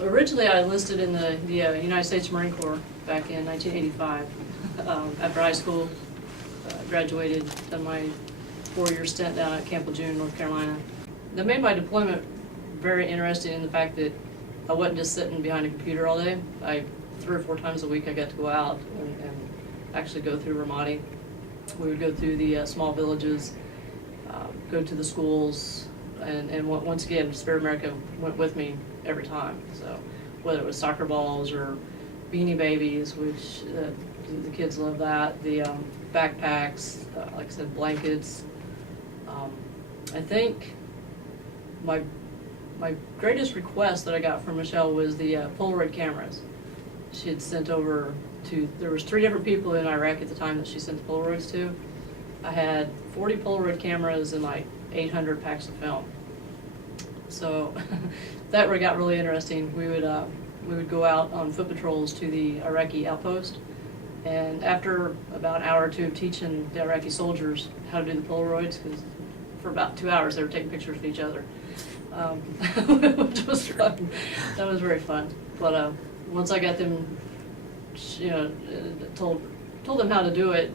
Originally, I enlisted in the United States Marine Corps back in 1985. After high school, graduated, done my 4-year stint down at Camp Lejeune, North Carolina. That made my deployment very interesting in the fact that I wasn't just sitting behind a computer all day. 3 or 4 times a week, I got to go out and actually go through Ramadi. We would go through the small villages, go to the schools, and once again, Spirit America went with me every time. So whether it was soccer balls or Beanie Babies, which the kids love that, the backpacks, like I said, blankets. I think my greatest request that I got from Michelle was the Polaroid cameras. She had sent over there was 3 different people in Iraq at the time that she sent the Polaroids to. I had 40 Polaroid cameras and like 800 packs of film. So that got really interesting. We would go out on foot patrols to the Iraqi outpost, and after about an hour or 2 of teaching the Iraqi soldiers how to do the Polaroids, because for about 2 hours they were taking pictures of each other, which was fun. That was very fun. But once I got them, told them how to do it,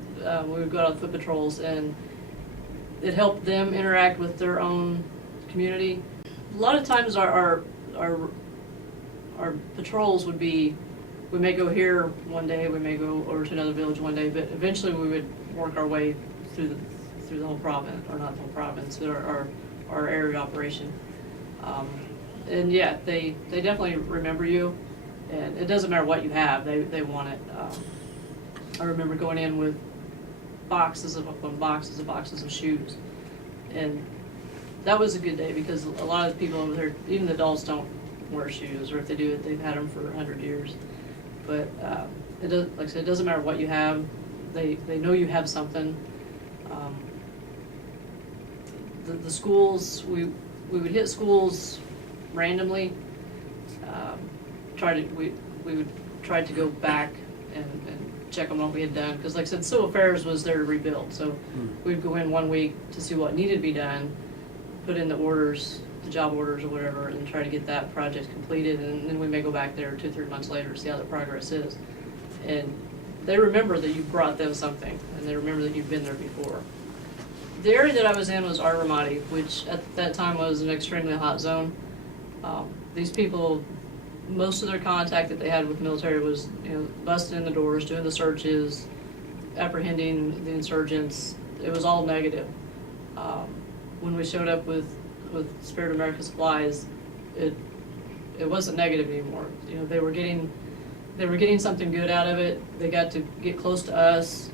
we would go out on foot patrols, and it helped them interact with their own community. A lot of times our patrols would be, we may go here one day, we may go over to another village one day, but eventually we would work our way through the whole province, or not the whole province, but our area of operation. And yeah, they definitely remember you, and it doesn't matter what you have, they want it. I remember going in with boxes of shoes, and that was a good day because a lot of the people over there, even the adults, don't wear shoes, or if they do it, they've had them for 100 years. But like I said, it doesn't matter what you have. They know you have something. The schools, we would hit schools randomly. We would try to go back and check on what we had done, because like I said, Civil Affairs was there to rebuild. So we'd go in one week to see what needed to be done, put in the orders, the job orders or whatever, and try to get that project completed, and then we may go back there 2 or 3 months later to see how the progress is. And they remember that you brought them something, and they remember that you've been there before. The area that I was in was Ramadi, which at that time was an extremely hot zone. These people, most of their contact that they had with military was, busting in the doors, doing the searches, apprehending the insurgents. It was all negative. When we showed up with Spirit America supplies, it wasn't negative anymore. They were getting something good out of it. They got to get close to us.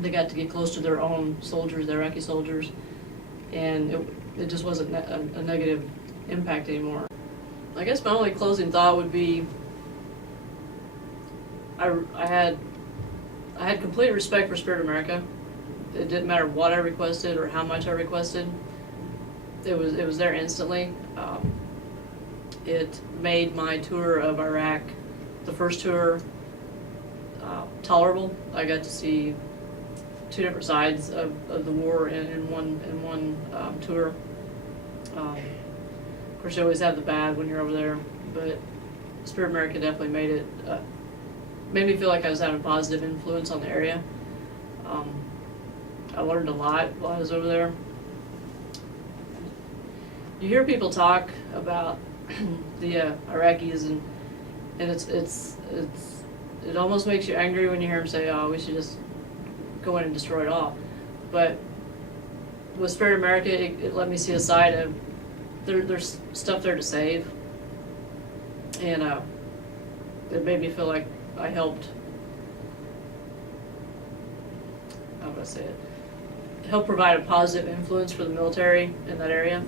They got to get close to their own soldiers, the Iraqi soldiers, and it just wasn't a negative impact anymore. I guess my only closing thought would be I had complete respect for Spirit America. It didn't matter what I requested or how much I requested. It was there instantly. It made my tour of Iraq, the first tour, tolerable. I got to see 2 different sides of the war in one tour. Of course, you always have the bad when you're over there, but Spirit America definitely made me feel like I was having a positive influence on the area. I learned a lot while I was over there. You hear people talk about the Iraqis, and it almost makes you angry when you hear them say, "Oh, we should just go in and destroy it all." But with Spirit America, it let me see a side of there's stuff there to save, and it made me feel like I helped. How would I say it? Help provide a positive influence for the military in that area.